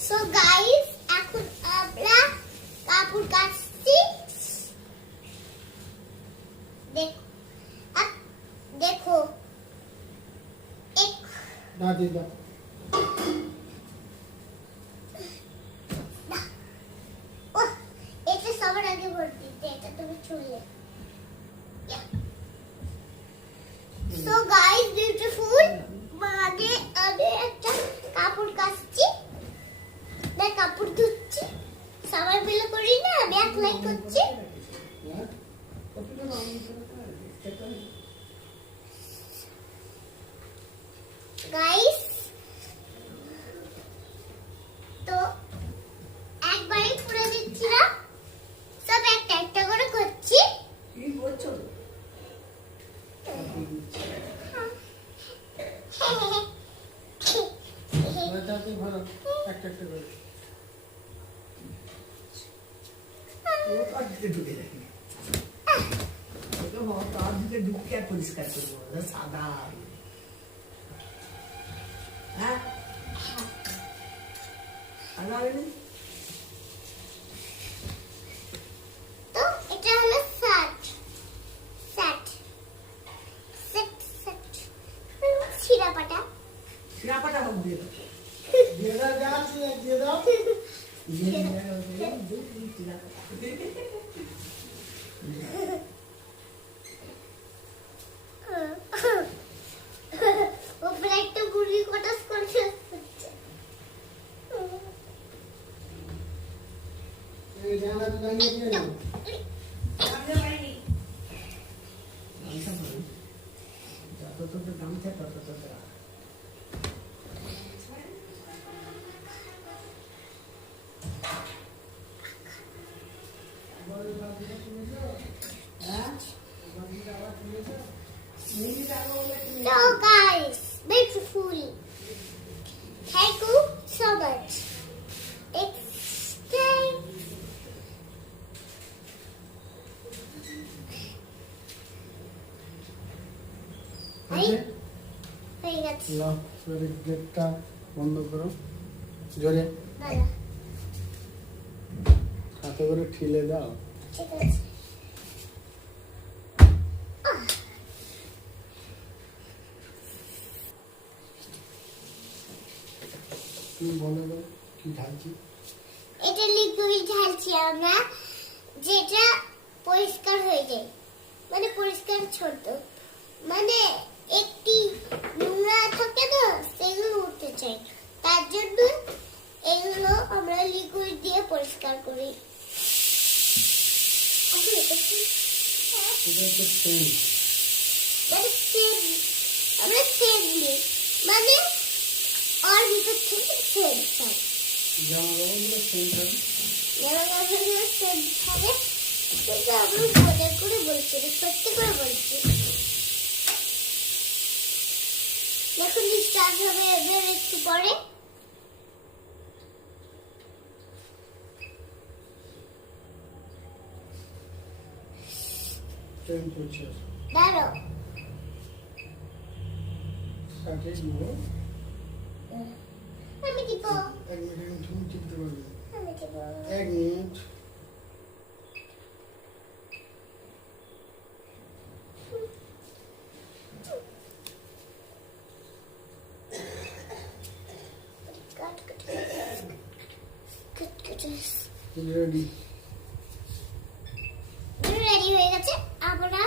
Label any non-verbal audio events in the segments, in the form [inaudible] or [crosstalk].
So guys এখন আমরা কাপড় কাচছি। দেখ- আ- দেখো। এক না দিয়ে দাও ও এটা সবার আগে ভোট দিতে এটা তুমি চুললে সো গাইস বিউটিফুল মানে আমি একটা কাপড় কাচছি না কাপড় ধুচ্ছি সবাই মিলে করি না আমি একলাই করছি হ্যাঁ? কতটা নাম এটা গাইস তো একবারই পুরো দিচ্ছি না সব একটা একটা করে করছি কি করছ ভালো একটা একটা করে ও তার দিকে ঢুকে যায়নি। ওকে তার দিকে ঢুকে আর পরিষ্কার করব সাদা। হ্যাঁ? সাদা হয়নি তো এটা হলো শার্ট শার্ট সেট সেট ছিড়াপাটা শিরাপাটা। হোক [laughs] দিয়ে দাও দিয়ে দাও দিয়ে দাও। উপরে একটা গুলি কটাস করছে এই জানালা So guys, beautiful. Thank you so much. It's time. হয়ে গেছে লাও এবারে গেটটা বন্ধ করো। জোরে। হাতে করে ঠিলে দাও। ঠিক আছে। তুমি বলে কি ঢালছি? এটা লিকুইড ঢালছি আমরা যেটা পরিষ্কার হয়ে যায়। মানে পরিষ্কার ছোট। মানে একটি নোংরা থাকে না সেগুলো উঠতে চাই। তার জন্য এগুলো আমরা লিকুইড দিয়ে পরিষ্কার করি। এটা কি- এটা হচ্ছে সেন্ট মানে সেম আমরা সেম নিই মানে ওর ভিতর থেকে সেম চাই জামা কাপড়গুলো সেন্ট হবে যারা গাছগুলো সেম থাকে কিন্তু আমরা মজা করে বলছি সত্যি করে বলছি দেখুন স্টার্ট হবে এবার একটু পরে কাটে দিব আমি দিব এক মিনিট তুমি টিপতে পারবে এক minute. Cut cut cut cut ready ready হয়ে গেছে। আমরা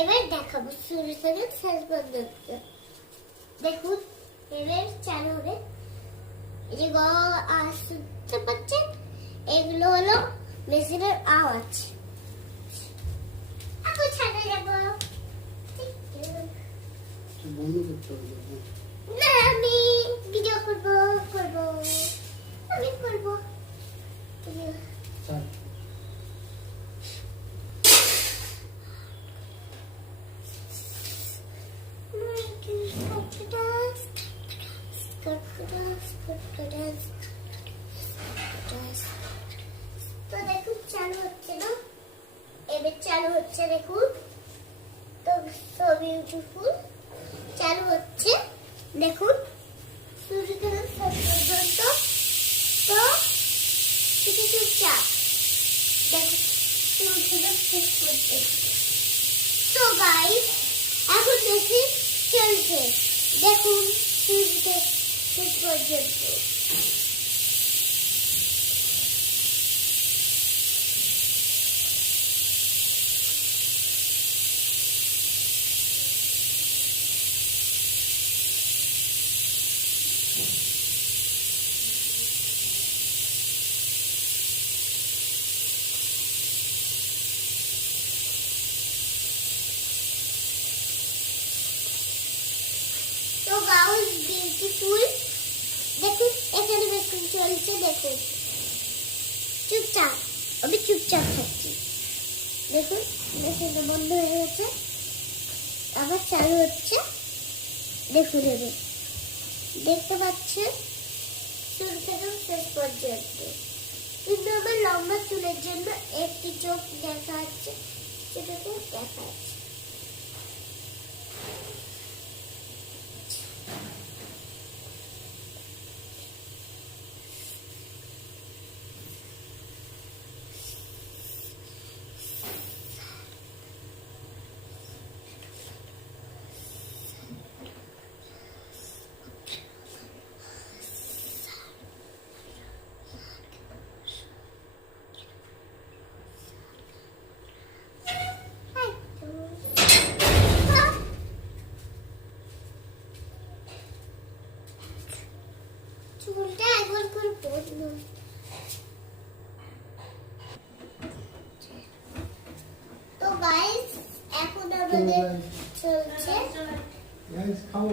এবার দেখাবো। শুরু থেকে শেষ পর্যন্ত। দেখুন এবার চালু হবে। এই যে গ শুনতে পাচ্ছেন এগুলো হলো মেশিনের আওয়াজ। এখন ছাড়া যাব। বন্ধ করতে হবে না আমি ভিডিও করব করব। আমি করব। তো দেখুন চালু হচ্ছে না এবার চালু হচ্ছে দেখুন তো সো বিউটিফুল চালু হচ্ছে দেখুন পর্যন্ত তো চলছে দেখুন শেষ পর্যন্ত তো গাউস বিউটিফুল দেখুন এখানে বেশন চলছে চুপচাপ, আমি চুপচাপ থাকছি দেখুন, মেশিনটা বন্ধ হয়ে গেছে। আবার চালু হচ্ছে, দেখুন এবার। দেখতে পাচ্ছেন শুরু থেকে শেষ পর্যন্ত। কিন্তু আমার লম্বা চুলের জন্য একটি চোখ দেখা যাচ্ছে, সেটাকে দেখা যাচ্ছে। তো গাইস এখন আমাদের চলছে। গাইস খাও